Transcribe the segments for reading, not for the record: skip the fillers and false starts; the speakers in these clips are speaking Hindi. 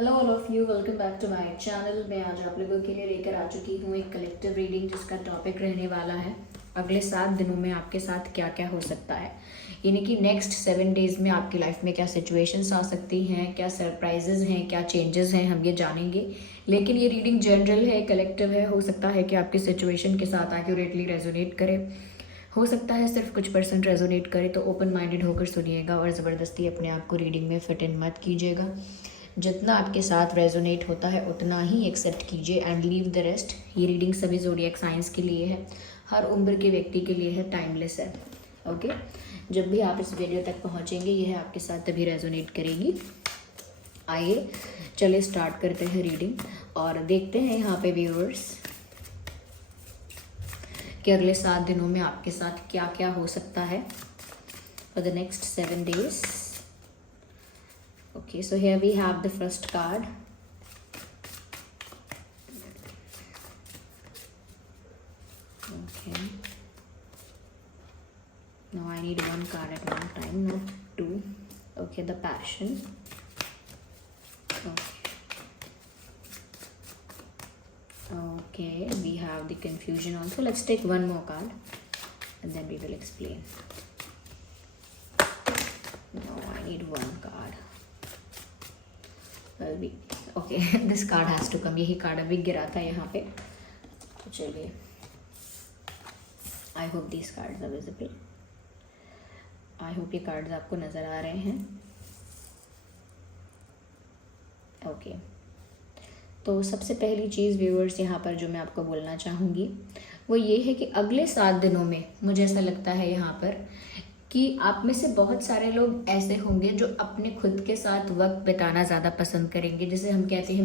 Hello all of you, welcome back to my channel. मैं आज आप लोगों के लिए लेकर आ चुकी हूँ एक कलेक्टिव रीडिंग जिसका टॉपिक रहने वाला है अगले 7 दिनों में आपके साथ क्या क्या हो सकता है। यानी कि नेक्स्ट 7 डेज में आपकी लाइफ में क्या सिचुएशंस आ सकती हैं, क्या सरप्राइजेज हैं, क्या चेंजेस हैं, हम ये जानेंगे। लेकिन ये रीडिंग जनरल है, कलेक्टिव है। हो सकता है कि आपकी सिचुएशन के साथ एक्यूरेटली रेजोनेट करे, हो सकता है सिर्फ कुछ % रेजोनेट करे। तो ओपन माइंडेड होकर सुनिएगा और ज़बरदस्ती अपने आप को रीडिंग में फिट इन मत कीजिएगा। जितना आपके साथ रेजोनेट होता है उतना ही एक्सेप्ट कीजिए एंड लीव द रेस्ट। ये रीडिंग सभी ज़ोडिएक साइंस के लिए है, हर उम्र के व्यक्ति के लिए है, टाइमलेस है। ओके, जब भी आप इस वीडियो तक पहुंचेंगे यह आपके साथ तभी रेजोनेट करेगी। आइए चलिए स्टार्ट करते हैं रीडिंग और देखते हैं यहाँ पे व्यूअर्स कि अगले 7 दिनों में आपके साथ क्या क्या हो सकता है for the next 7 days। Okay, so here we have the first card. Okay. Now I need one card at one time, not 2. Okay, the passion. Okay. Okay, we have the confusion also. Let's take one more card and then we will explain. No, I need one card. Okay, this card has to come. यही कार्ड अभी गिरा था यहाँ पे, तो चलिए। I hope these cards are visible. I hope ये कार्ड्स आपको नज़र आ रहे हैं। ओके, तो सबसे पहली चीज़ व्यूअर्स यहाँ पर जो मैं आपको बोलना चाहूँगी वो ये है कि अगले 7 दिनों में मुझे ऐसा लगता है यहाँ पर कि आप में से बहुत सारे लोग ऐसे होंगे जो अपने खुद के साथ वक्त बिताना ज़्यादा पसंद करेंगे, जिसे हम कहते हैं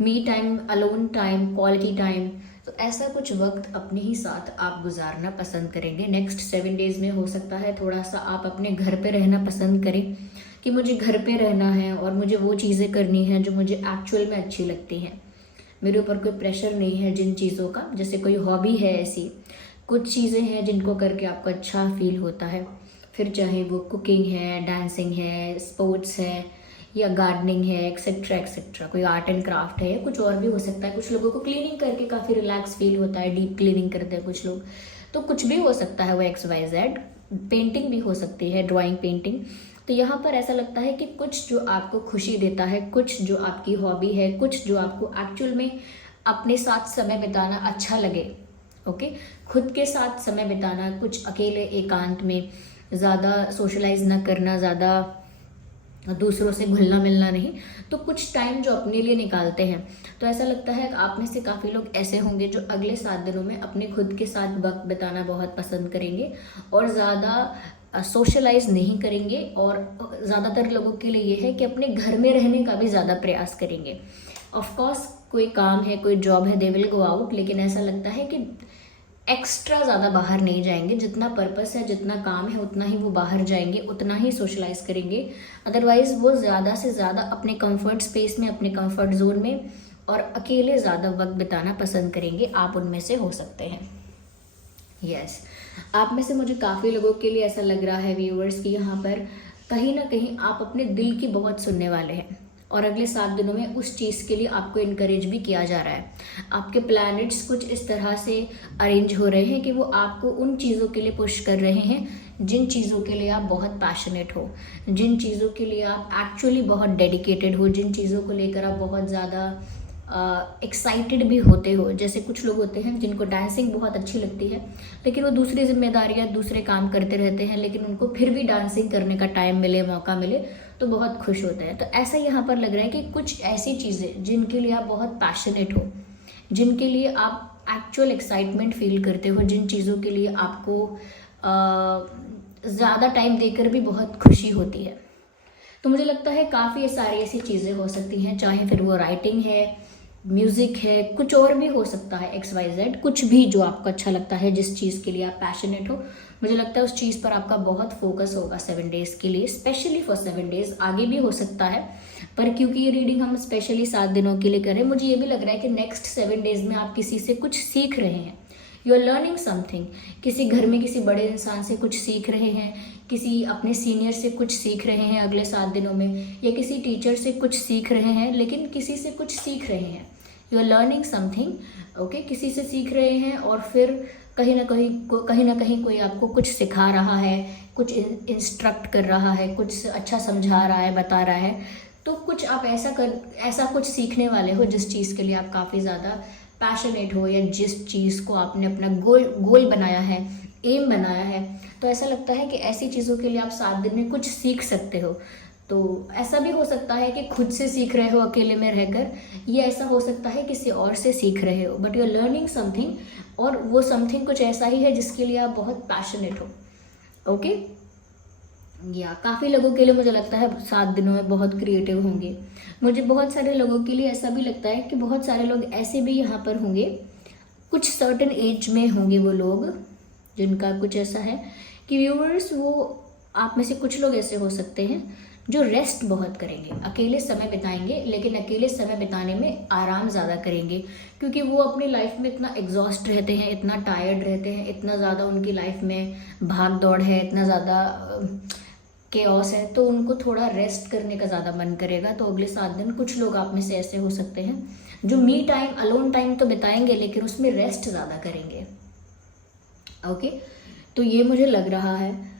me time, alone time, quality time. तो ऐसा कुछ वक्त अपने ही साथ आप गुजारना पसंद करेंगे। नेक्स्ट 7 डेज में हो सकता है थोड़ा सा आप अपने घर पे रहना पसंद करें कि मुझे घर पे रहना है और मुझे वो चीज़ें करनी हैं जो मुझे एक्चुअल में अच्छी लगती हैं। मेरे ऊपर कोई प्रेशर नहीं है जिन चीज़ों का, जैसे कोई हॉबी है, ऐसी कुछ चीज़ें हैं जिनको करके आपको अच्छा फील होता है। फिर चाहे वो कुकिंग है, डांसिंग है, स्पोर्ट्स है या गार्डनिंग है, एक्सेट्रा एक्सेट्रा। कोई आर्ट एंड क्राफ्ट है या कुछ और भी हो सकता है। कुछ लोगों को क्लीनिंग करके काफ़ी रिलैक्स फील होता है, डीप क्लीनिंग करते हैं कुछ लोग। तो कुछ भी हो सकता है वो XYZ। पेंटिंग भी हो सकती है, ड्राइंग, पेंटिंग। तो यहाँ पर ऐसा लगता है कि कुछ जो आपको खुशी देता है, कुछ जो आपकी हॉबी है, कुछ जो आपको एक्चुअल में अपने साथ समय बिताना अच्छा लगे। ओके, खुद के साथ समय बिताना, कुछ अकेले एकांत में, ज़्यादा सोशलाइज ना करना, ज़्यादा दूसरों से घुलना मिलना नहीं, तो कुछ टाइम जो अपने लिए निकालते हैं। तो ऐसा लगता है कि आप में से काफ़ी लोग ऐसे होंगे जो अगले 7 दिनों में अपने खुद के साथ वक्त बिताना बहुत पसंद करेंगे और ज़्यादा सोशलाइज नहीं करेंगे। और ज़्यादातर लोगों के लिए ये है कि अपने घर में रहने का भी ज़्यादा प्रयास करेंगे। ऑफकोर्स कोई काम है, कोई जॉब है, दे विल गो आउट, लेकिन ऐसा लगता है कि एक्स्ट्रा ज़्यादा बाहर नहीं जाएंगे। जितना पर्पस है, जितना काम है, उतना ही वो बाहर जाएंगे, उतना ही सोशलाइज करेंगे। अदरवाइज वो ज़्यादा से ज़्यादा अपने कंफर्ट स्पेस में, अपने कंफर्ट जोन में और अकेले ज़्यादा वक्त बिताना पसंद करेंगे। आप उनमें से हो सकते हैं। यस, आप में से मुझे काफ़ी लोगों के लिए ऐसा लग रहा है व्यूअर्स कि यहाँ पर कहीं ना कहीं आप अपने दिल की बहुत सुनने वाले हैं और अगले 7 दिनों में उस चीज़ के लिए आपको इनकरेज भी किया जा रहा है। आपके प्लैनेट्स कुछ इस तरह से अरेंज हो रहे हैं कि वो आपको उन चीज़ों के लिए पुश कर रहे हैं जिन चीज़ों के लिए आप बहुत पैशनेट हो, जिन चीज़ों के लिए आप एक्चुअली बहुत डेडिकेटेड हो, जिन चीज़ों को लेकर आप बहुत ज़्यादा एक्साइटेड भी होते हो। जैसे कुछ लोग होते हैं जिनको डांसिंग बहुत अच्छी लगती है, लेकिन वो दूसरी जिम्मेदारियां, दूसरे काम करते रहते हैं, लेकिन उनको फिर भी डांसिंग करने का टाइम मिले, मौका मिले तो बहुत खुश होते हैं। तो ऐसा यहाँ पर लग रहा है कि कुछ ऐसी चीज़ें जिनके लिए आप बहुत पैशनेट हो, जिनके लिए आप एक्चुअल एक्साइटमेंट फील करते हो, जिन चीज़ों के लिए आपको ज़्यादा टाइम देकर भी बहुत खुशी होती है, तो मुझे लगता है काफ़ी सारी ऐसी चीज़ें हो सकती हैं। चाहे फिर वो राइटिंग है, म्यूज़िक है, कुछ और भी हो सकता है, XYZ। कुछ भी जो आपको अच्छा लगता है, जिस चीज़ के लिए आप पैशनेट हो, मुझे लगता है उस चीज़ पर आपका बहुत फोकस होगा 7 डेज के लिए, स्पेशली फॉर 7 डेज। आगे भी हो सकता है, पर क्योंकि ये रीडिंग हम स्पेशली 7 दिनों के लिए करें, मुझे ये भी लग रहा है कि नेक्स्ट 7 डेज में आप किसी से कुछ सीख रहे हैं यू आर लर्निंग समथिंग। किसी घर में किसी बड़े इंसान से कुछ सीख रहे हैं, किसी अपने सीनियर से कुछ सीख रहे हैं अगले 7 दिनों में, या किसी टीचर से कुछ सीख रहे हैं, लेकिन किसी से कुछ सीख रहे हैं। You are learning something, okay. किसी से सीख रहे हैं और फिर कहीं ना कहीं कोई आपको कुछ सिखा रहा है, कुछ इंस्ट्रक्ट कर रहा है, कुछ अच्छा समझा रहा है, बता रहा है। तो कुछ आप ऐसा कुछ सीखने वाले हो जिस चीज़ के लिए आप काफ़ी ज़्यादा पैशनेट हो, या जिस चीज़ को आपने अपना गोल बनाया है, एम बनाया है। तो ऐसा लगता है कि ऐसी चीज़ों के लिए आप 7 दिन में कुछ सीख सकते हो। तो ऐसा भी हो सकता है कि खुद से सीख रहे हो अकेले में रहकर, या ऐसा हो सकता है किसी और से सीख रहे हो, but you are learning something, और वो समथिंग कुछ ऐसा ही है जिसके लिए आप बहुत पैशनेट हो, ओके। या काफ़ी लोगों के लिए मुझे लगता है 7 दिनों में बहुत क्रिएटिव होंगे। मुझे बहुत सारे लोगों के लिए ऐसा भी लगता है कि बहुत सारे लोग ऐसे भी यहाँ पर होंगे, कुछ सर्टेन एज में होंगे वो लोग जिनका कुछ ऐसा है कि व्यूअर्स, वो आप में से कुछ लोग ऐसे हो सकते हैं जो रेस्ट बहुत करेंगे, अकेले समय बिताएंगे, लेकिन अकेले समय बिताने में आराम ज़्यादा करेंगे, क्योंकि वो अपनी लाइफ में इतना एग्जॉस्ट रहते हैं, इतना टायर्ड रहते हैं, इतना ज़्यादा उनकी लाइफ में भाग दौड़ है, इतना ज़्यादा केओस है, तो उनको थोड़ा रेस्ट करने का ज़्यादा मन करेगा। तो अगले 7 दिन कुछ लोग आप में से ऐसे हो सकते हैं जो मी टाइम, अलोन टाइम तो बिताएंगे, लेकिन उसमें रेस्ट ज़्यादा करेंगे, ओके। तो ये मुझे लग रहा है।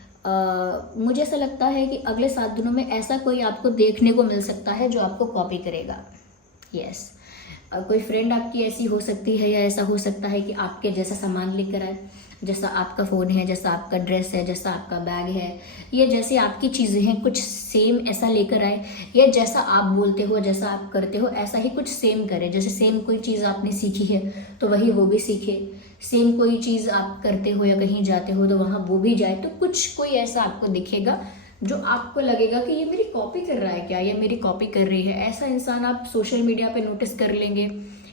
मुझे ऐसा लगता है कि अगले 7 दिनों में ऐसा कोई आपको देखने को मिल सकता है जो आपको कॉपी करेगा। यस, कोई फ्रेंड आपकी ऐसी हो सकती है, या ऐसा हो सकता है कि आपके जैसा सामान लेकर आए, जैसा आपका फ़ोन है, जैसा आपका ड्रेस है, जैसा आपका बैग है, या जैसे आपकी चीज़ें हैं कुछ सेम ऐसा लेकर आए, या जैसा आप बोलते हो, जैसा आप करते हो ऐसा ही कुछ सेम करे। जैसे सेम कोई चीज़ आपने सीखी है तो वही वो भी सीखे, सेम कोई चीज़ आप करते हो या कहीं जाते हो तो वहाँ वो भी जाए। तो कुछ कोई ऐसा आपको दिखेगा जो आपको लगेगा कि ये मेरी कॉपी कर रहा है क्या, ये मेरी कॉपी कर रही है। ऐसा इंसान आप सोशल मीडिया पे नोटिस कर लेंगे,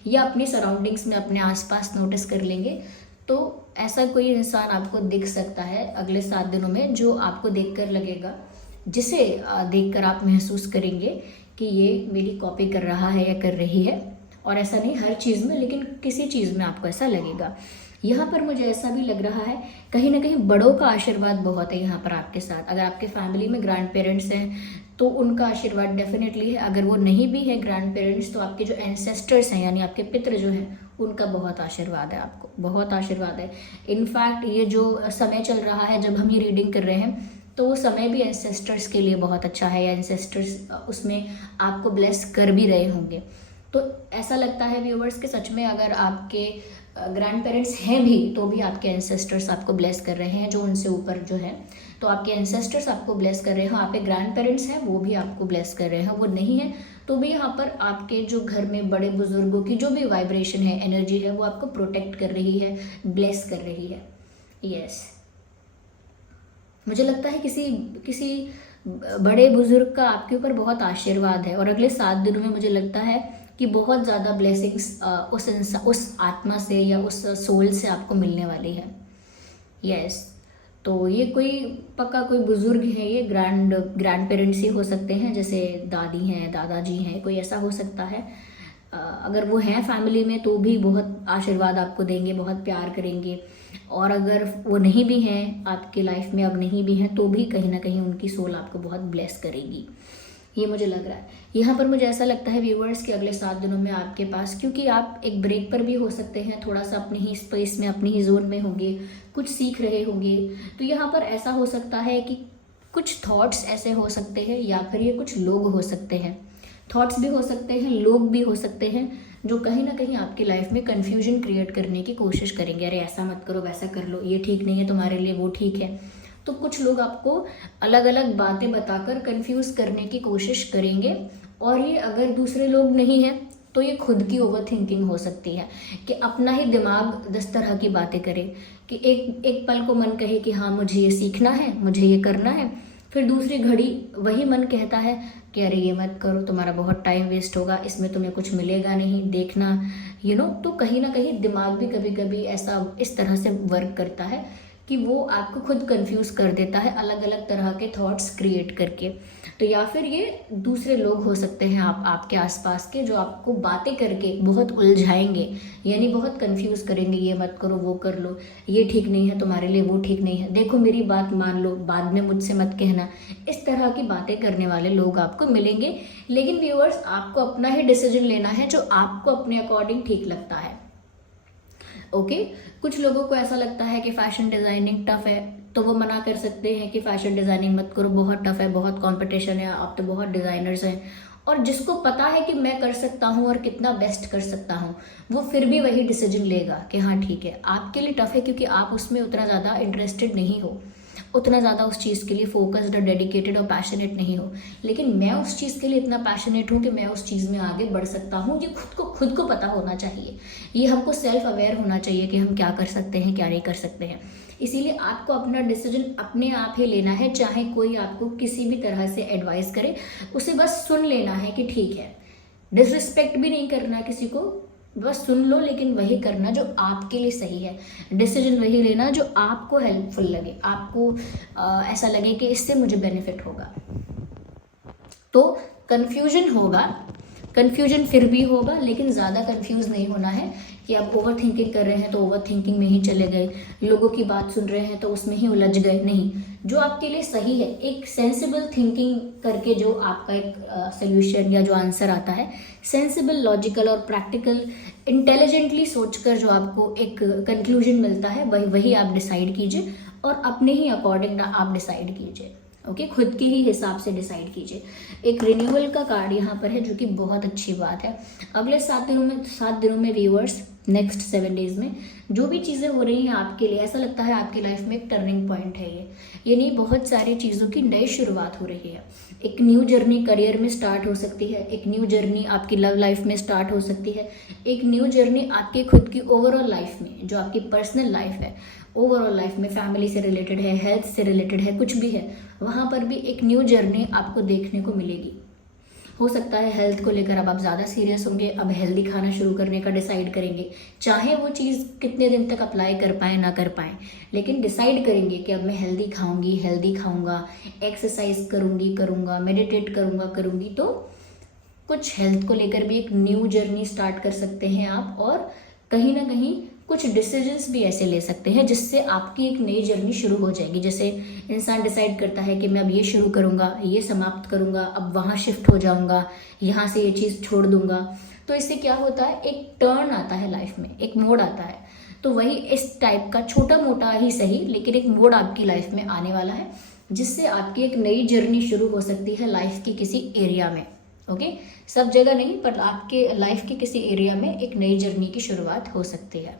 या अपनी सराउंडिंग्स में अपने आसपास नोटिस कर लेंगे। तो ऐसा कोई इंसान आपको दिख सकता है अगले 7 दिनों में, जो आपको देखकर लगेगा, जिसे देखकर आप महसूस करेंगे कि ये मेरी कॉपी कर रहा है या कर रही है। और ऐसा नहीं हर चीज़ में, लेकिन किसी चीज़ में आपको ऐसा लगेगा। यहाँ पर मुझे ऐसा भी लग रहा है कहीं ना कहीं बड़ों का आशीर्वाद बहुत है यहाँ पर आपके साथ। अगर आपके फैमिली में ग्रैंड पेरेंट्स हैं तो उनका आशीर्वाद डेफिनेटली है। अगर वो नहीं भी है ग्रैंड पेरेंट्स, तो आपके जो एंसेस्टर्स हैं, यानी आपके पितृ जो हैं, उनका बहुत आशीर्वाद है, आपको बहुत आशीर्वाद है। इनफैक्ट ये जो समय चल रहा है जब हम ये रीडिंग कर रहे हैं, तो वो समय भी एंसेस्टर्स के लिए बहुत अच्छा है, या एंसेस्टर्स उसमें आपको ब्लेस कर भी रहे होंगे। तो ऐसा लगता है व्यूवर्स कि सच में अगर आपके ग्रैंड पेरेंट्स हैं भी, तो भी आपके एंसेस्टर्स आपको ब्लेस कर रहे हैं, जो उनसे ऊपर जो है। तो आपके एंसेस्टर्स आपको ब्लेस कर रहे हैं, आपके ग्रैंड पेरेंट्स हैं वो भी आपको ब्लेस कर रहे हैं। वो नहीं है तो भी यहाँ पर आपके जो घर में बड़े बुजुर्गों की जो भी वाइब्रेशन है, एनर्जी है, वो आपको प्रोटेक्ट कर रही है, ब्लेस कर रही है। यस, मुझे लगता है किसी बड़े बुजुर्ग का आपके ऊपर बहुत आशीर्वाद है, और अगले 7 दिनों में मुझे लगता है कि बहुत ज़्यादा ब्लेसिंग्स उस आत्मा से या उस सोल से आपको मिलने वाली है। यस, तो ये कोई पक्का कोई बुजुर्ग है, ये ग्रैंड पेरेंट्स ही हो सकते हैं, जैसे दादी हैं, दादाजी हैं, कोई ऐसा हो सकता है। अगर वो हैं फैमिली में तो भी बहुत आशीर्वाद आपको देंगे, बहुत प्यार करेंगे। और अगर वो नहीं भी हैं आपके लाइफ में, अब नहीं भी हैं, तो भी कहीं ना कहीं उनकी सोल आपको बहुत ब्लेस करेगी, ये मुझे लग रहा है। यहाँ पर मुझे ऐसा लगता है व्यूवर्स कि अगले 7 दिनों में आपके पास, क्योंकि आप एक ब्रेक पर भी हो सकते हैं, थोड़ा सा अपनी ही स्पेस में, अपनी ही जोन में होंगे, कुछ सीख रहे होंगे। तो यहाँ पर ऐसा हो सकता है कि कुछ थॉट्स ऐसे हो सकते हैं, या फिर ये कुछ लोग हो सकते हैं, थॉट्स भी हो सकते हैं, लोग भी हो सकते हैं, जो कहीं ना कहीं आपकी लाइफ में कन्फ्यूजन क्रिएट करने की कोशिश करेंगे। अरे ऐसा मत करो, वैसा कर लो, ये ठीक नहीं है तुम्हारे लिए, वो ठीक है। तो कुछ लोग आपको अलग अलग बातें बताकर कंफ्यूज करने की कोशिश करेंगे। और ये अगर दूसरे लोग नहीं हैं तो ये खुद की ओवर थिंकिंग हो सकती है, कि अपना ही दिमाग 10 तरह की बातें करे, कि एक पल को मन कहे कि हाँ मुझे ये सीखना है, मुझे ये करना है, फिर दूसरी घड़ी वही मन कहता है कि अरे ये मत करो, तुम्हारा बहुत टाइम वेस्ट होगा, इसमें तुम्हें कुछ मिलेगा नहीं, देखना तो कहीं ना कहीं दिमाग भी कभी कभी ऐसा इस तरह से वर्क करता है कि वो आपको खुद कंफ्यूज कर देता है अलग अलग तरह के थॉट्स क्रिएट करके। तो या फिर ये दूसरे लोग हो सकते हैं आपके आसपास के, जो आपको बातें करके बहुत उलझाएंगे, यानी बहुत कंफ्यूज करेंगे, ये मत करो, वो कर लो, ये ठीक नहीं है तुम्हारे लिए, वो ठीक नहीं है, देखो मेरी बात मान लो, बाद में मुझसे मत कहना। इस तरह की बातें करने वाले लोग आपको मिलेंगे। लेकिन व्यूअर्स, आपको अपना ही डिसीजन लेना है जो आपको अपने अकॉर्डिंग ठीक लगता है। ओके कुछ लोगों को ऐसा लगता है कि फैशन डिजाइनिंग टफ है, तो वो मना कर सकते हैं कि फैशन डिजाइनिंग मत करो, बहुत टफ है, बहुत कंपटीशन है, आप तो बहुत डिजाइनर्स हैं। और जिसको पता है कि मैं कर सकता हूँ और कितना बेस्ट कर सकता हूँ, वो फिर भी वही डिसीजन लेगा कि हाँ ठीक है, आपके लिए टफ है क्योंकि आप उसमें उतना ज़्यादा इंटरेस्टेड नहीं हो, उतना ज़्यादा उस चीज़ के लिए फोकस्ड और डेडिकेटेड और पैशनेट नहीं हो। लेकिन मैं उस चीज़ के लिए इतना पैशनेट हूँ कि मैं उस चीज़ में आगे बढ़ सकता हूँ। ये खुद को पता होना चाहिए, ये हमको सेल्फ अवेयर होना चाहिए कि हम क्या कर सकते हैं, क्या नहीं कर सकते हैं। इसीलिए आपको अपना डिसीजन अपने आप ही लेना है, चाहे कोई आपको किसी भी तरह से एडवाइस करे, उसे बस सुन लेना है कि ठीक है। डिसरिस्पेक्ट भी नहीं करना किसी को, बस सुन लो, लेकिन वही करना जो आपके लिए सही है। डिसीजन वही लेना जो आपको हेल्पफुल लगे, आपको ऐसा लगे कि इससे मुझे बेनिफिट होगा। तो कन्फ्यूजन होगा, कन्फ्यूजन फिर भी होगा, लेकिन ज़्यादा कन्फ्यूज नहीं होना है कि आप ओवर थिंकिंग कर रहे हैं तो ओवर थिंकिंग में ही चले गए, लोगों की बात सुन रहे हैं तो उसमें ही उलझ गए। नहीं, जो आपके लिए सही है, एक सेंसिबल थिंकिंग करके जो आपका एक सोल्यूशन या जो आंसर आता है, सेंसिबल, लॉजिकल और प्रैक्टिकल, इंटेलिजेंटली सोचकर जो आपको एक कंक्लूजन मिलता है, वही आप डिसाइड कीजिए और अपने ही अकॉर्डिंग आप डिसाइड कीजिए। ओके खुद के ही हिसाब से डिसाइड कीजिए। एक रिन्यूअल का कार्ड यहाँ पर है, जो कि बहुत अच्छी बात है। अगले 7 दिनों में व्यूअर्स, नेक्स्ट 7 डेज में जो भी चीज़ें हो रही हैं आपके लिए, ऐसा लगता है आपकी लाइफ में एक टर्निंग पॉइंट है ये, यानी बहुत सारी चीज़ों की नई शुरुआत हो रही है। एक न्यू जर्नी करियर में स्टार्ट हो सकती है, एक न्यू जर्नी आपकी लव लाइफ में स्टार्ट हो सकती है, एक न्यू जर्नी आपकी खुद की ओवरऑल लाइफ में, जो आपकी पर्सनल लाइफ है, ओवरऑल लाइफ में फैमिली से रिलेटेड है, हेल्थ से रिलेटेड है, कुछ भी है, वहाँ पर भी एक न्यू जर्नी आपको देखने को मिलेगी। हो सकता है हेल्थ को लेकर अब आप ज़्यादा सीरियस होंगे, अब हेल्दी खाना शुरू करने का डिसाइड करेंगे, चाहे वो चीज़ कितने दिन तक अप्लाई कर पाए ना कर पाए, लेकिन डिसाइड करेंगे कि अब मैं हेल्दी खाऊंगी, हेल्दी खाऊंगा, एक्सरसाइज करूंगा, मेडिटेट करूंगी। तो कुछ हेल्थ को लेकर भी एक न्यू जर्नी स्टार्ट कर सकते हैं आप, और कहीं ना कहीं कुछ डिसीजंस भी ऐसे ले सकते हैं जिससे आपकी एक नई जर्नी शुरू हो जाएगी। जैसे इंसान डिसाइड करता है कि मैं अब ये शुरू करूँगा, ये समाप्त करूँगा, अब वहाँ शिफ्ट हो जाऊँगा, यहाँ से ये चीज़ छोड़ दूँगा, तो इससे क्या होता है, एक टर्न आता है लाइफ में, एक मोड़ आता है। तो वही इस टाइप का छोटा मोटा ही सही, लेकिन एक मोड़ आपकी लाइफ में आने वाला है, जिससे आपकी एक नई जर्नी शुरू हो सकती है लाइफ की किसी एरिया में। ओके सब जगह नहीं, पर आपके लाइफ के किसी एरिया में एक नई जर्नी की शुरुआत हो सकती है।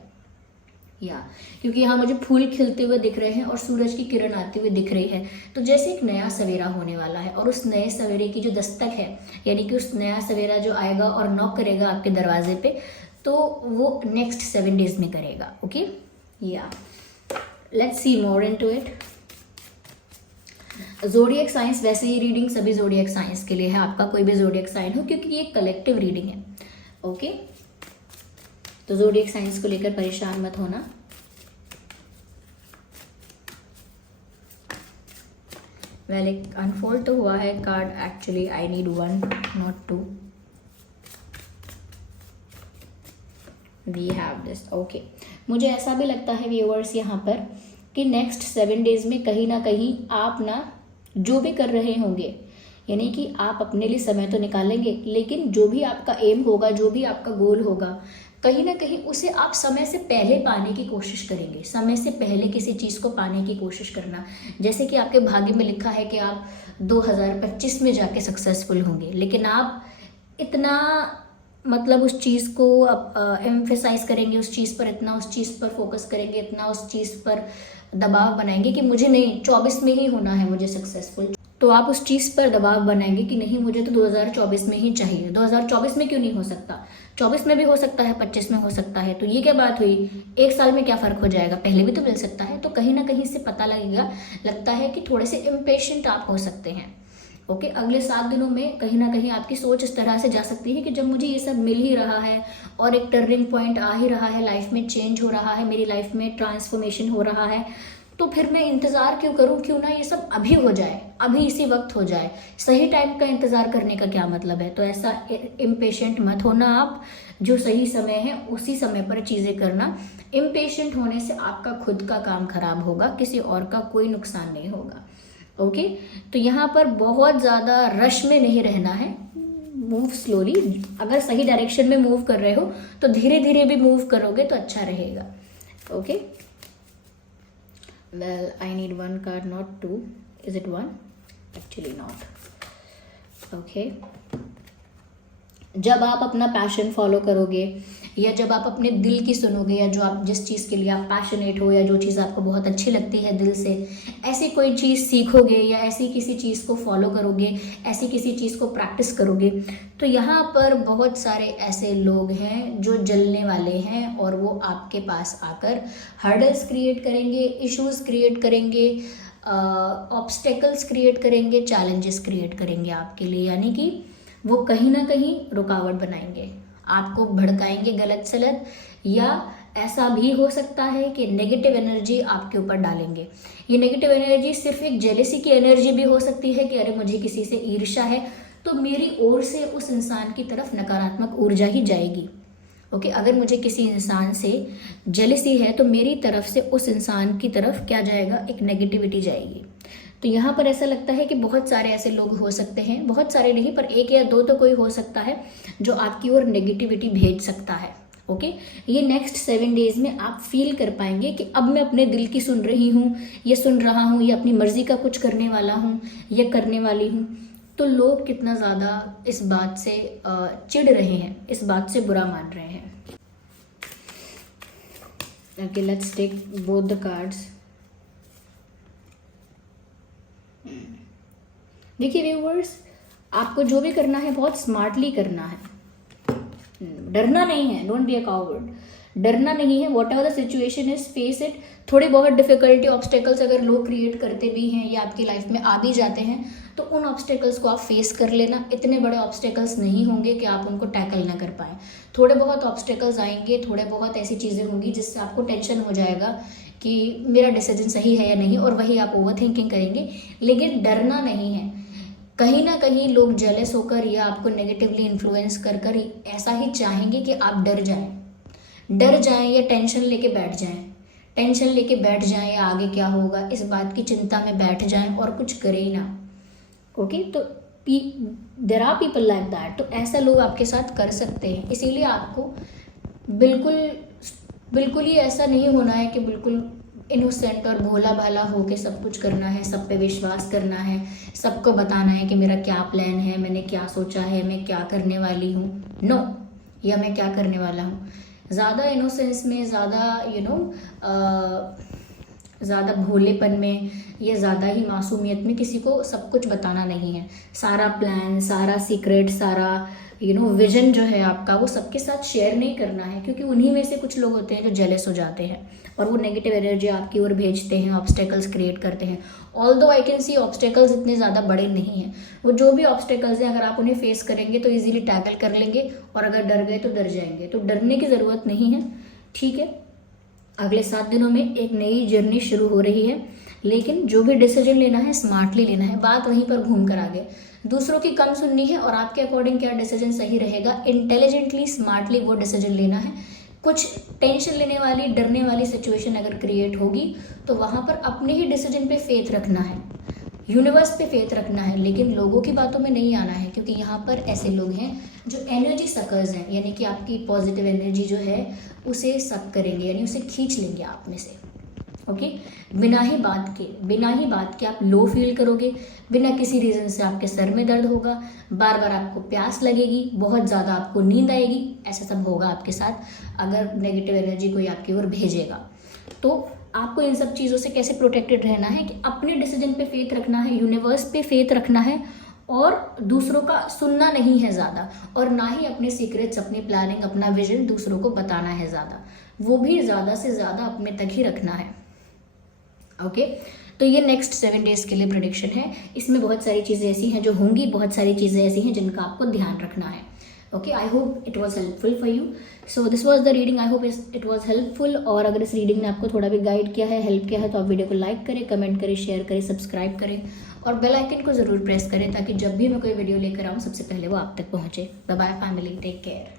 क्योंकि यहाँ मुझे फूल खिलते हुए दिख रहे हैं और सूरज की किरण आती हुई दिख रही है, तो जैसे एक नया सवेरा होने वाला है, और उस नए सवेरे की जो दस्तक है, यानी कि उस नया सवेरा जो आएगा और नॉक करेगा आपके दरवाजे पे, तो वो नेक्स्ट 7 डेज में करेगा। Okay let's see more into it. Zodiac science, वैसे ये रीडिंग सभी ज़ोडिएक साइंस के लिए है, आपका कोई भी ज़ोडिएक साइन हो, क्योंकि ये कलेक्टिव रीडिंग है। ओके तो ज़ोडिएक साइंस को लेकर परेशान मत होना। वेल एक अनफोल्ड तो हुआ है card, actually I need 1 not 2। We have this. Okay मुझे ऐसा भी लगता है व्यूअर्स यहाँ पर कि नेक्स्ट 7 डेज में कहीं ना कहीं आप ना जो भी कर रहे होंगे, यानी कि आप अपने लिए समय तो निकालेंगे, लेकिन जो भी आपका एम होगा, जो भी आपका गोल होगा, कहीं ना कहीं उसे आप समय से पहले पाने की कोशिश करेंगे। समय से पहले किसी चीज़ को पाने की कोशिश करना, जैसे कि आपके भाग्य में लिखा है कि आप 2025 में जाके सक्सेसफुल होंगे, लेकिन आप इतना मतलब उस चीज़ को एम्फेसाइज करेंगे, उस चीज़ पर इतना, उस चीज़ पर फोकस करेंगे इतना, उस चीज़ पर दबाव बनाएंगे कि मुझे नहीं 24 में ही होना है मुझे सक्सेसफुल। तो आप उस चीज़ पर दबाव बनाएंगे कि नहीं मुझे तो 2024 में ही चाहिए। 2024 में क्यों नहीं हो सकता, 24 में भी हो सकता है, 25 में हो सकता है, तो ये क्या बात हुई, 1 साल में क्या फ़र्क हो जाएगा, पहले भी तो मिल सकता है। तो कहीं ना कहीं से पता लगता है कि थोड़े से इम्पेशेंट आप हो सकते हैं। ओके अगले 7 दिनों में कहीं ना कहीं आपकी सोच इस तरह से जा सकती है कि जब मुझे ये सब मिल ही रहा है और एक टर्निंग पॉइंट आ ही रहा है, लाइफ में चेंज हो रहा है, मेरी लाइफ में ट्रांसफॉर्मेशन हो रहा है, तो फिर मैं इंतज़ार क्यों करूं, क्यों ना ये सब अभी हो जाए, अभी इसी वक्त हो जाए। सही टाइम का इंतज़ार करने का क्या मतलब है। तो ऐसा इम्पेशेंट मत होना आप, जो सही समय है उसी समय पर चीज़ें करना। इम्पेशेंट होने से आपका खुद का काम खराब होगा, किसी और का कोई नुकसान नहीं होगा। ओके, तो यहाँ पर बहुत ज़्यादा रश में नहीं रहना है, मूव स्लोली। अगर सही डायरेक्शन में मूव कर रहे हो तो धीरे धीरे भी मूव करोगे तो अच्छा रहेगा। Okay, well I need one card, not two. Is it one? Actually not. Okay, जब आप अपना पैशन फॉलो करोगे या जब आप अपने दिल की सुनोगे, या जो आप जिस चीज़ के लिए आप पैशनेट हो, या जो चीज़ आपको बहुत अच्छी लगती है दिल से, ऐसी कोई चीज़ सीखोगे या ऐसी किसी चीज़ को फॉलो करोगे, ऐसी किसी चीज़ को प्रैक्टिस करोगे, तो यहाँ पर बहुत सारे ऐसे लोग हैं जो जलने वाले हैं और वो आपके पास आकर हर्डल्स क्रिएट करेंगे, इश्यूज क्रिएट करेंगे, ऑब्स्टेकल्स क्रिएट करेंगे, चैलेंजेस क्रिएट करेंगे आपके लिए। यानी कि वो कहीं ना कहीं रुकावट बनाएंगे, आपको भड़काएंगे गलत सलत, या ऐसा भी हो सकता है कि नेगेटिव एनर्जी आपके ऊपर डालेंगे। ये नेगेटिव एनर्जी सिर्फ एक जेलेसी की एनर्जी भी हो सकती है कि अरे मुझे किसी से ईर्ष्या है, तो मेरी ओर से उस इंसान की तरफ नकारात्मक ऊर्जा ही जाएगी। ओके, अगर मुझे किसी इंसान से जेलेसी है तो मेरी तरफ से उस इंसान की तरफ क्या जाएगा, एक नेगेटिविटी जाएगी। तो यहाँ पर ऐसा लगता है कि बहुत सारे ऐसे लोग हो सकते हैं, बहुत सारे नहीं पर एक या दो तो कोई हो सकता है जो आपकी ओर नेगेटिविटी भेज सकता है। ओके, ये नेक्स्ट 7 डेज में आप फील कर पाएंगे कि अब मैं अपने दिल की सुन रही हूँ, ये सुन रहा हूँ, या अपनी मर्जी का कुछ करने वाला हूँ या करने वाली हूँ। तो लोग कितना ज़्यादा इस बात से चिढ़ रहे हैं, इस बात से बुरा मान रहे हैं। Okay, let's take both the cards. देखिए व्यूअर्स, आपको जो भी करना है बहुत स्मार्टली करना है, डरना नहीं है। डोंट बी अ कावर्ड, डरना नहीं है। What ever the situation is, face it. थोड़ी बहुत डिफिकल्टी, ऑब्स्टेकल्स अगर लोग क्रिएट करते भी हैं या आपकी लाइफ में आ भी जाते हैं, तो उन ऑब्स्टेकल्स को आप फेस कर लेना। इतने बड़े ऑब्स्टेकल्स नहीं होंगे कि आप उनको टैकल ना कर पाए। थोड़े बहुत ऑब्स्टेकल्स आएंगे, थोड़े बहुत ऐसी चीज़ें होंगी जिससे आपको टेंशन हो जाएगा कि मेरा डिसीजन सही है या नहीं, और वही आप ओवर थिंकिंग करेंगे। लेकिन डरना नहीं है। कहीं ना कहीं लोग जेलस होकर या आपको नेगेटिवली इन्फ्लुएंस कर कर ऐसा ही चाहेंगे कि आप डर जाएं या टेंशन लेके बैठ जाएं या आगे क्या होगा इस बात की चिंता में बैठ जाएं और कुछ करें ही ना। ओके, तो there are people like that. तो ऐसा लोग आपके साथ कर सकते हैं। इसीलिए आपको बिल्कुल ही ऐसा नहीं होना है कि बिल्कुल इनोसेंट और भोला भाला हो के सब कुछ करना है, सब पे विश्वास करना है, सबको बताना है कि मेरा क्या प्लान है, मैंने क्या सोचा है, मैं क्या करने वाली हूँ, नो, या मैं क्या करने वाला हूँ। ज़्यादा इनोसेंस में, ज़्यादा भोलेपन में या ज़्यादा ही मासूमियत में किसी को सब कुछ बताना नहीं है। सारा प्लान, सारा सीक्रेट, सारा विजन जो है आपका, वो सबके साथ शेयर नहीं करना है, क्योंकि उन्हीं में से कुछ लोग होते हैं जो जेलस हो जाते हैं और वो नेगेटिव एनर्जी आपकी ओर भेजते हैं, ऑब्स्टेकल्स क्रिएट करते हैं। Although I can see obstacles इतने ज़्यादा बड़े नहीं हैं। वो जो भी ऑब्स्टेकल्स हैं, अगर आप उन्हें फेस करेंगे तो इजीली टैकल कर लेंगे, और अगर डर गए तो डर जाएंगे। तो डरने की ज़रूरत नहीं है, ठीक है। अगले 7 दिनों में एक नई जर्नी शुरू हो रही है, लेकिन जो भी डिसीजन लेना है स्मार्टली लेना है। बात वहीं पर घूम कर आगे, दूसरों की कम सुननी है और आपके अकॉर्डिंग क्या डिसीजन सही रहेगा, इंटेलिजेंटली, स्मार्टली वो डिसीजन लेना है। कुछ टेंशन लेने वाली, डरने वाली सिचुएशन अगर क्रिएट होगी तो वहाँ पर अपने ही डिसीजन पे फेथ रखना है, यूनिवर्स पे फेथ रखना है, लेकिन लोगों की बातों में नहीं आना है, क्योंकि यहाँ पर ऐसे लोग हैं जो एनर्जी सकर्स हैं, यानी कि आपकी पॉजिटिव एनर्जी जो है उसे सक करेंगे, यानी उसे खींच लेंगे आप में से। ओके, बिना ही बात के आप लो फील करोगे, बिना किसी रीज़न से आपके सर में दर्द होगा, बार बार आपको प्यास लगेगी, बहुत ज़्यादा आपको नींद आएगी। ऐसा सब होगा आपके साथ अगर नेगेटिव एनर्जी कोई आपकी ओर भेजेगा। तो आपको इन सब चीज़ों से कैसे प्रोटेक्टेड रहना है कि अपने डिसीजन पे फेथ रखना है, यूनिवर्स पे फेथ रखना है, और दूसरों का सुनना नहीं है ज़्यादा, और ना ही अपने सीक्रेट्स, अपनी प्लानिंग, अपना विजन दूसरों को बताना है ज़्यादा, वो भी ज़्यादा से ज़्यादा अपने तक ही रखना है। ओके, तो ये नेक्स्ट 7 डेज के लिए प्रेडिक्शन है। इसमें बहुत सारी चीज़ें ऐसी हैं जो होंगी, बहुत सारी चीज़ें ऐसी हैं जिनका आपको ध्यान रखना है। Okay, I hope it was helpful for you. So this was the reading, I hope it was helpful. और अगर इस रीडिंग ने आपको थोड़ा भी गाइड किया है, हेल्प किया है, तो आप वीडियो को लाइक करें, कमेंट करें, शेयर करें, सब्सक्राइब करें और बेल आइकन को ज़रूर प्रेस करें ताकि जब भी मैं कोई वीडियो लेकर आऊँ सबसे पहले वो आप तक पहुँचे. Bye bye family, take care.